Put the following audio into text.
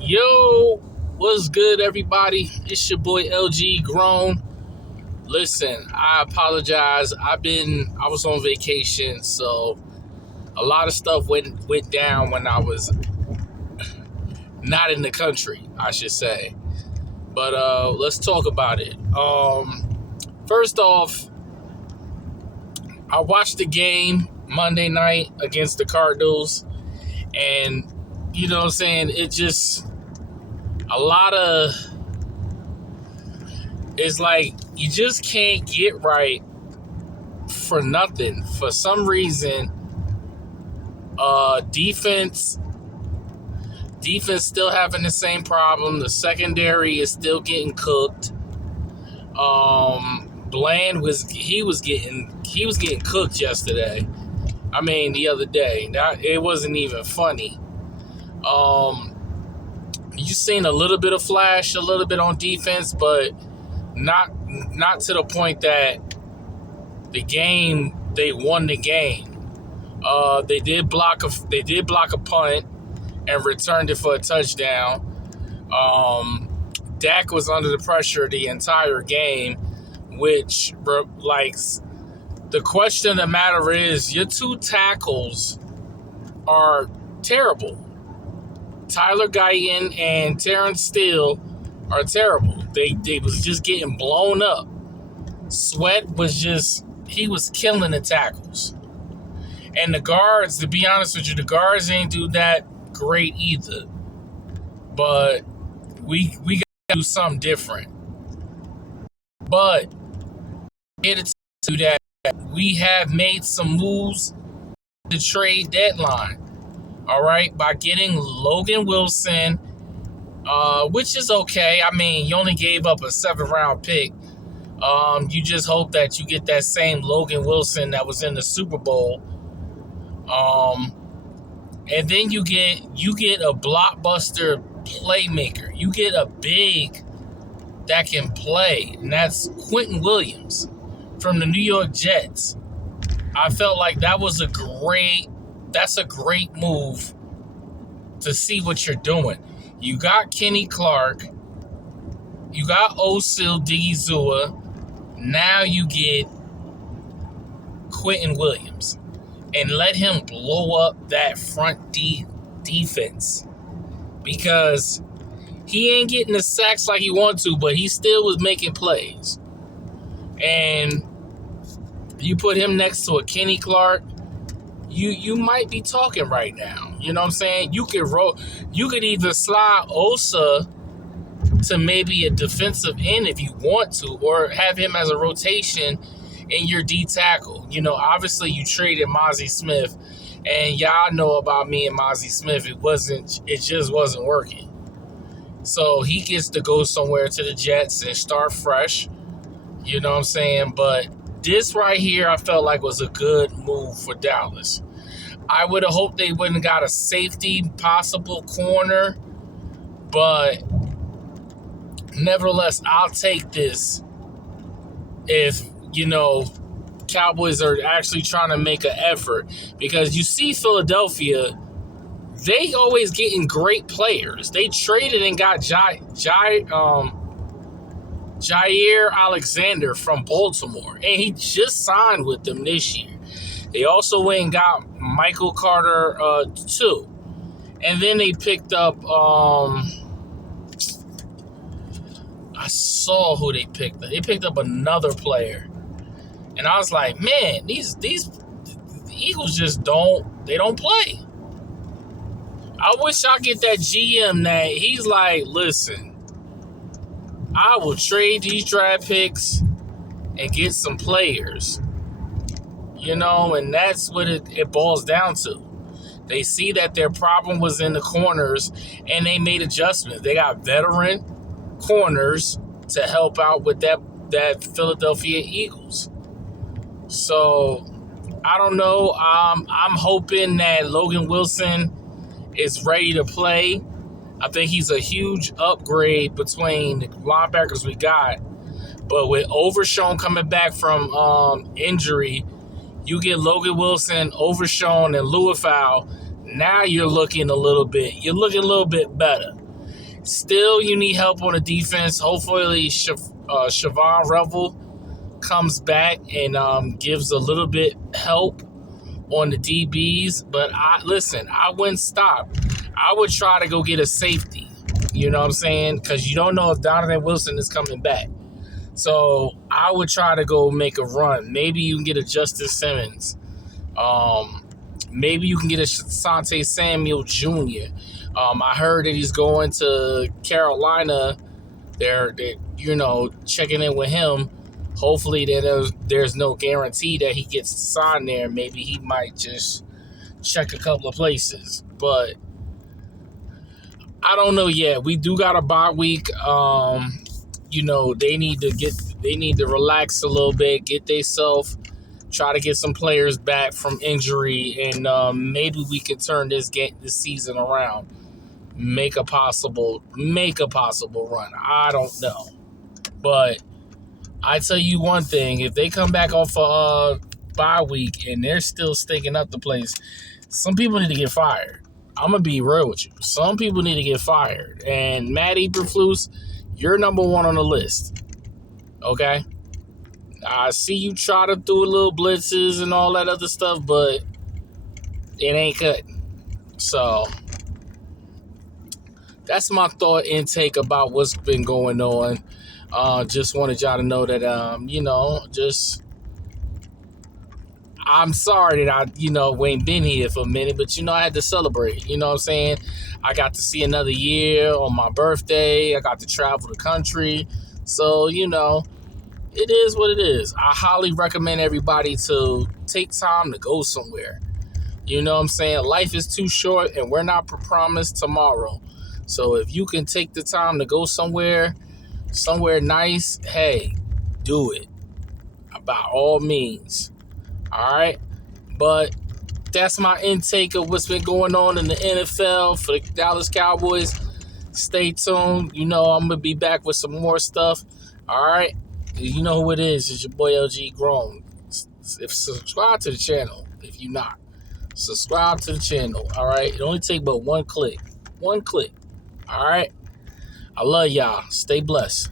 Yo, what's good, everybody? It's your boy LG Grown. Listen, I apologize. I was on vacation, so a lot of stuff went down when I was not in the country, I should say. But let's talk about it. First off, I watched the game Monday night against the Cardinals, and you know what I'm saying? It just a lot of it's like you just can't get right for nothing. For some reason, defense still having the same problem. The secondary is still getting cooked. Bland was getting cooked yesterday. I mean the other day. It wasn't even funny. You seen a little bit of flash, a little bit on defense, but not to the point that they won the game. They did block a punt and returned it for a touchdown. Dak was under the pressure the entire game, which the question of the matter is your two tackles are terrible. Tyler Guyton and Terrence Steele are terrible. They was just getting blown up. Sweat he was killing the tackles. And the guards, to be honest with you, the guards ain't do that great either. But we gotta do something different. But here to tell you that we have made some moves to trade deadline. All right, by getting Logan Wilson, which is okay. I mean, you only gave up a 7th-round pick. You just hope that you get that same Logan Wilson that was in the Super Bowl. And then you get a blockbuster playmaker. You get a big that can play, and that's Quentin Williams from the New York Jets. I felt like that's a great move to see what you're doing. You got Kenny Clark, you got Osil Digizua, now you get Quentin Williams, and let him blow up that front defense, because he ain't getting the sacks like he wants to, but he still was making plays. And you put him next to a Kenny Clark, you might be talking right now. You know what I'm saying? You could either slide Osa to maybe a defensive end if you want to, or have him as a rotation in your D tackle. You know, obviously you traded Mozzie Smith, and y'all know about me and Mozzie Smith. It just wasn't working. So he gets to go somewhere to the Jets and start fresh. You know what I'm saying? But this right here, I felt like was a good move for Dallas. I would have hoped they wouldn't got a safety, possible corner, but nevertheless, I'll take this if, Cowboys are actually trying to make an effort, because you see Philadelphia, they always getting great players. They traded and got Jair Alexander from Baltimore, and he just signed with them this year. They also went and got Michael Carter too. And then they picked up, I saw who they picked up. They picked up another player. And I was like, man, these Eagles just don't play. I wish I get that GM that he's like, listen, I will trade these draft picks and get some players. And that's what it boils down to. They see that their problem was in the corners, and they made adjustments. They got veteran corners to help out with that Philadelphia Eagles. So, I don't know. I'm hoping that Logan Wilson is ready to play. I think he's a huge upgrade between the linebackers we got. But with Overshown coming back from injury, you get Logan Wilson, Overshown, and Luafau. Now you're looking a little bit better. Still, you need help on the defense. Hopefully, Siobhan Revel comes back and gives a little bit help on the DBs. But I wouldn't stop. I would try to go get a safety. You know what I'm saying? Because you don't know if Donovan Wilson is coming back. So I would try to go make a run. Maybe you can get a Justin Simmons. Maybe you can get a Sante Samuel Jr. I heard that he's going to Carolina. They're checking in with him. Hopefully there's no guarantee that he gets signed there. Maybe he might just check a couple of places. But I don't know yet. We do got a bye week. They need to relax a little bit, get themselves, try to get some players back from injury, and maybe we can turn this season around. Make a possible run. I don't know. But I tell you one thing, if they come back off a bye week and they're still stinking up the place, some people need to get fired. I'm going to be real with you. Some people need to get fired. And Matt Eberflus, you're number one on the list. Okay? I see you try to do a little blitzes and all that other stuff, but it ain't cutting. So that's my thought intake about what's been going on. Just wanted y'all to know that, I'm sorry that I, ain't been here for a minute, but, I had to celebrate. You know what I'm saying? I got to see another year on my birthday. I got to travel the country. So, it is what it is. I highly recommend everybody to take time to go somewhere. You know what I'm saying? Life is too short and we're not promised tomorrow. So if you can take the time to go somewhere nice, hey, do it. By all means. All right? But that's my intake of what's been going on in the NFL for the Dallas Cowboys. Stay tuned. I'm going to be back with some more stuff. All right? You know who it is. It's your boy LG Grown. Subscribe to the channel if you're not. Subscribe to the channel. All right? It only takes but one click. One click. All right? I love y'all. Stay blessed.